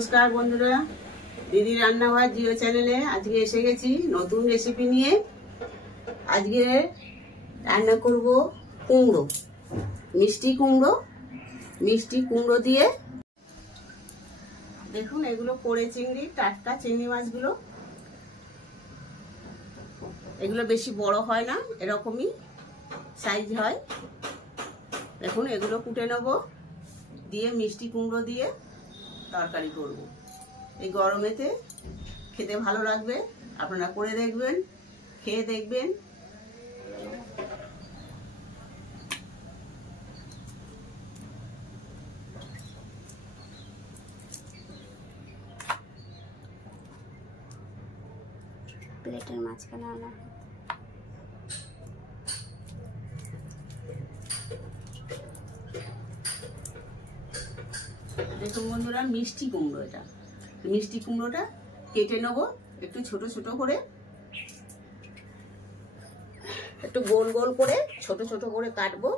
নমস্কার বন্ধুরা, দিদি রান্নাঘর জিও চ্যানেলে আজকে এসে গেছি নতুন রেসিপি নিয়ে। আজকে রান্না করব কুমড়ো, মিষ্টি কুমড়ো দিয়ে। দেখুন এগুলো পোড়ে চিংড়ি, টাটকা চিংড়ি মাছগুলো। এগুলো বেশি বড় হয় না, এরকমই সাইজ হয়। দেখুন এগুলো কুটে নেব, দিয়ে মিষ্টি কুমড়ো দিয়ে তরকারি করব। এই গরমেতে খেতে ভালো লাগবে, আপনারা করে দেখবেন, খেয়ে দেখবেন। প্লেটের মাঝখানে আনা। দেখুন বন্ধুরা, মিষ্টি কুমড়ো, এটা মিষ্টি কুমড়োটা কেটে নেব একটু ছোট ছোট করে, একটু গোল গোল করে ছোট ছোট করে কাটবো।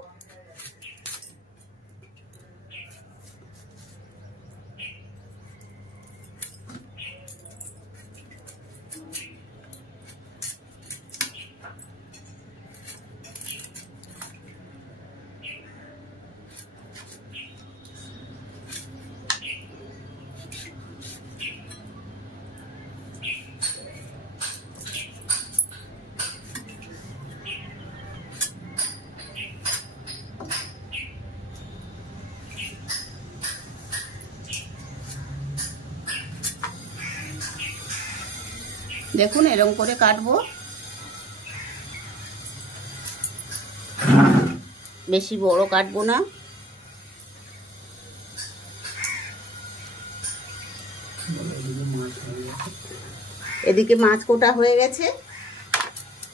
দেখুন এরকম করে কাটবো, বেশি বড় কাটবো না। এদিকে মাছ কোটা হয়ে গেছে,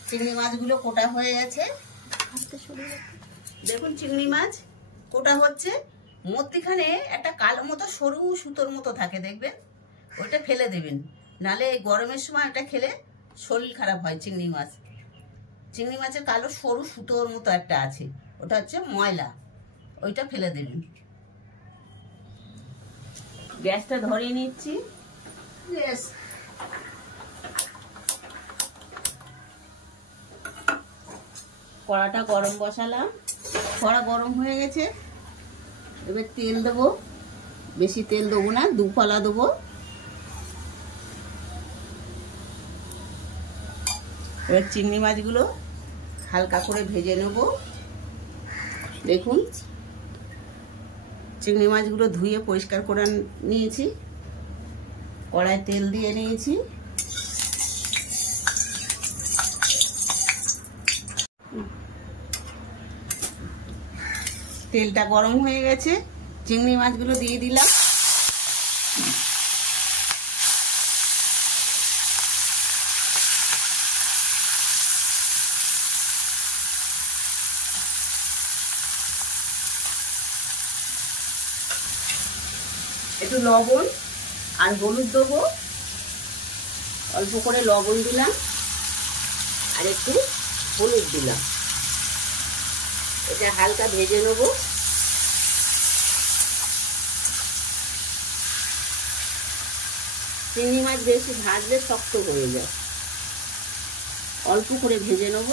চিংড়ি মাছগুলো কোটা হয়ে গেছে। দেখুন চিংড়ি মাছ কোটা হচ্ছে, মধ্যিখানে একটা কালো মতো সরু সুতোর মতো থাকে, দেখবেন ওইটা ফেলে দেবেন, নালে এই গরমের সময় এটা খেলে শরীর খারাপ হয়। চিংড়ি মাছের কালো সরু সুতোর মতো একটা আছে, ওটা হচ্ছে ময়লা, ওইটা ফেলে দেবেন। গ্যাসটা ধরিয়ে নিচ্ছি। কড়াটা গরম বসালাম, কড়া গরম হয়ে গেছে। এবার তেল দেবো, বেশি তেল দেবো না, 2 ফলা দেবো। এবার চিংড়ি মাছগুলো হালকা করে ভেজে নেব। দেখুন চিংড়ি মাছগুলো ধুয়ে পরিষ্কার করে নিয়েছি, কড়ায় তেল দিয়ে নিয়েছি। তেলটা গরম হয়ে গেছে, চিংড়ি মাছগুলো দিয়ে দিলাম। একটু লবণ আর হলুদ দেবো, অল্প করে লবণ দিলাম আর একটু হলুদ দিলাম। এটা হালকা ভেজে নেব। চিংড়ি মাছ বেশি ভাজলে শক্ত হয়ে যায়, অল্প করে ভেজে নেব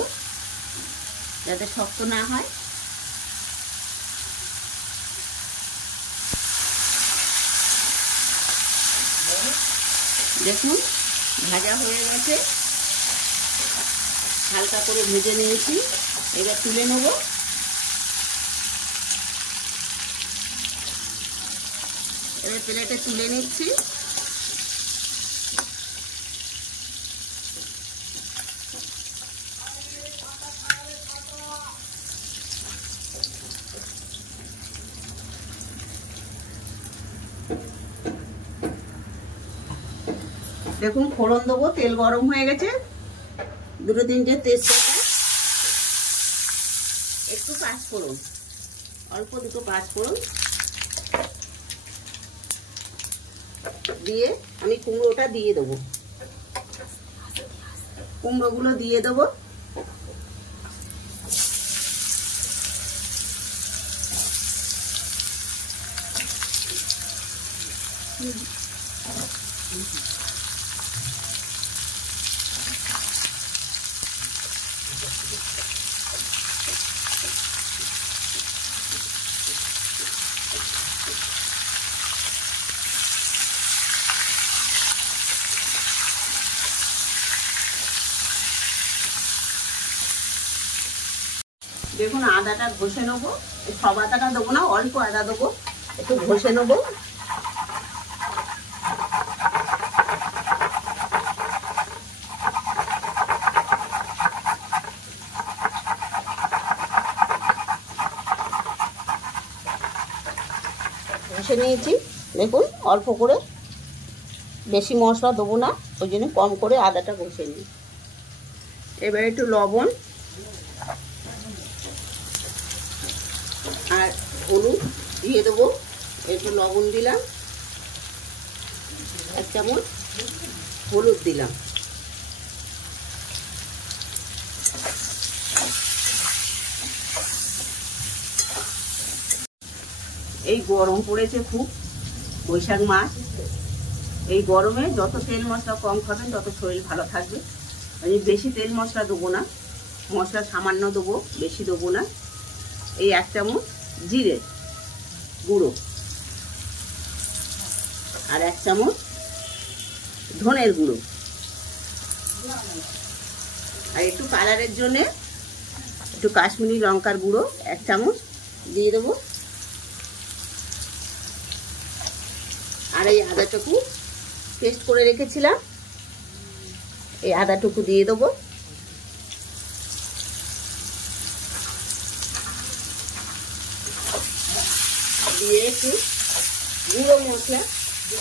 যাতে শক্ত না হয়। দেখুন ভাজা হয়ে গেছে, হালকা করে ভেজে নিয়েছি। এবার তুলে নেব। এবার প্লেটে তুলে নিচ্ছি। দেখুন ফোড়ন দেবো, তেল গরম হয়ে গেছে। 2-3টে তেজপাতা, একটু পাঁচফোড়ন, অল্প 2 পাঁচফোড়ন দিয়ে আমি কুমড়োটা দিয়ে দেবো। কুমড়োগুলো দিয়ে দেবো। দেখুন আদাটা ঘষে নেবো, সব আদাটা দেবো না, অল্প আদা দেবো, একটু ঘষে নেবো। ঘষে নিয়েছি, দেখুন অল্প করে, বেশি মশলা দেবো না, ওই জন্য কম করে আদাটা ঘষে নিই। এবার একটু লবণ আর হলুদ দিয়ে দেবো, একটু লবণ দিলাম, 1 চামচ হলুদ দিলাম। এই গরম পড়েছে খুব, বৈশাখ মাস, এই গরমে যত তেল মশলা কম খাবেন তত শরীর ভালো থাকবে। আমি বেশি তেল মশলা দেবো না, মশলা সামান্য দেবো, বেশি দেবো না। এই 1 চামচ জিরে গুঁড়ো আর 1 চামচ ধনের গুঁড়ো, আর একটু কালারের জন্যে একটু কাশ্মীরি লঙ্কার গুঁড়ো 1 চামচ দিয়ে দেবো। আর এই আদাটুকু পেস্ট করে রেখেছিলাম, এই আদাটুকু দিয়ে দেবো। দিয়ে একটু গুঁড়ো মশলা,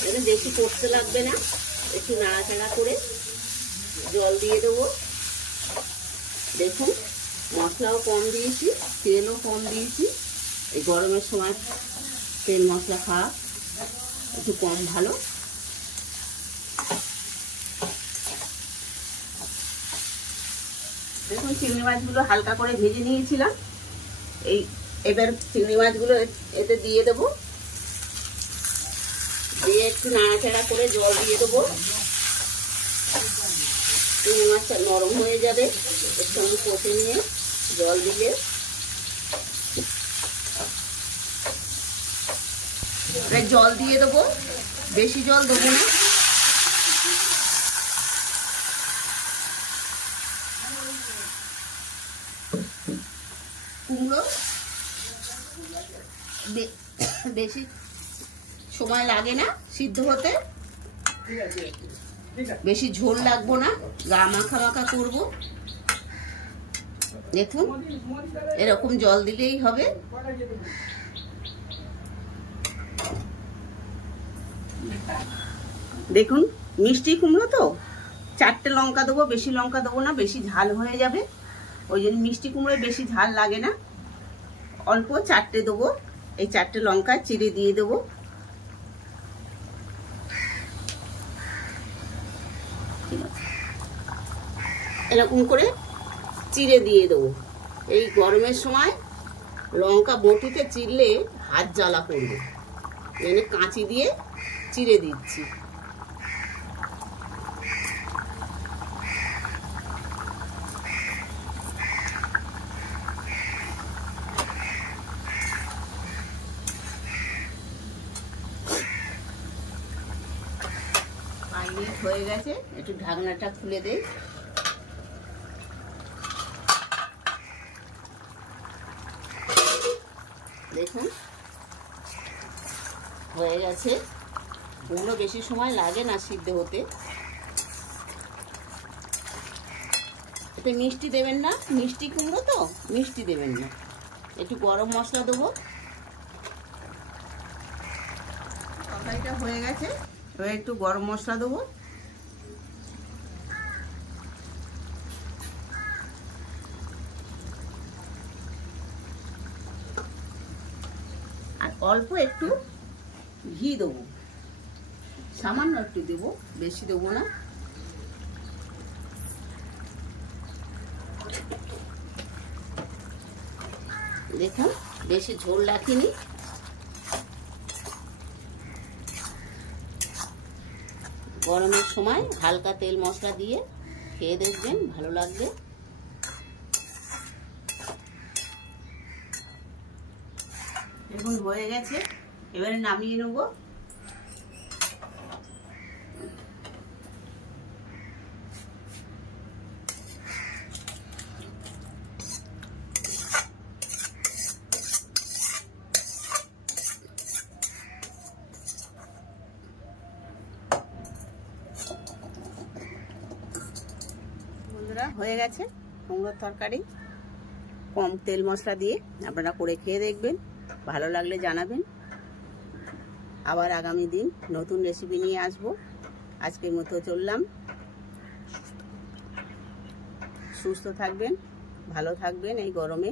এটা বেশি করতে লাগবে না, একটু নাড়াচাড়া করে জল দিয়ে দেবো। দেখুন মশলাও কম দিয়েছি, তেলও কম দিয়েছি। এই গরমের সময় তেল মশলা খাওয়া একটু কম ভালো। দেখুন চিংড়ি মাছগুলো হালকা করে ভেজে নিয়েছিলাম, এবার চিংড়ি মাছগুলো এতে দিয়ে দেবো, দিয়ে একটু নাড়াচাড়া করে জল দিয়ে দেবো। চিংড়ি মাছটা নরম হয়ে যাবে, একটু আমি কষে নিয়ে জল দিলে। জল দিয়ে দেবো, বেশি জল দেবো না। কুমড়ো বেশি সময় লাগে না সিদ্ধ হতে, বেশি ঝোল লাগবো না, গা মাখা মাখা করবো। দেখুন এরকম জল দিলেই হবে। দেখুন মিষ্টি কুমড়ো তো, 4টে লঙ্কা দেবো, বেশি লঙ্কা দেবো না, বেশি ঝাল হয়ে যাবে। ওই জন্য মিষ্টি কুমড়োয় বেশি ঝাল লাগে না, অল্প 4টে দেবো। এই 4টে লঙ্কা চিড়ে দিয়ে দেবো। এরকম করে চিড়ে দিয়ে দেবো। এই গরমের সময় লঙ্কা বটিতে চিড়লে হাত জ্বালা করবে, এনে কাঁচি দিয়ে চিড়ে দিচ্ছি। হয়ে গেছে, একটু ঢাকনাটা খুলে দেই। দেখুন হয়ে গেছে, কুমড়ো বেশি সময় লাগে না সিদ্ধ হতে। এতে মিষ্টি দেবেন না, মিষ্টি কুমড়ো তো মিষ্টি দেবেন না। একটু গরম মশলা দেবো। তরকারিটা হয়ে গেছে, এবার একটু গরম মশলা দেবো। আর অল্প একটু ঘি দেবো, সামান্য একটু দেবো, বেশি দেবো না। দেখুন বেশি ঝোল রাখিনি। গরমের সময় হালকা তেল মশলা দিয়ে খেয়ে দেখবেন, ভালো লাগবে। দেখুন হয়ে গেছে, এবারে নামিয়ে নেব। হয়ে গেছে কুমড়োর তরকারি, কম তেল মশলা দিয়ে। আপনারা করে খেয়ে দেখবেন, ভালো লাগলে জানাবেন। আবার আগামী দিন নতুন রেসিপি নিয়ে আসবো। আজকের মতো চললাম। সুস্থ থাকবেন, ভালো থাকবেন এই গরমে।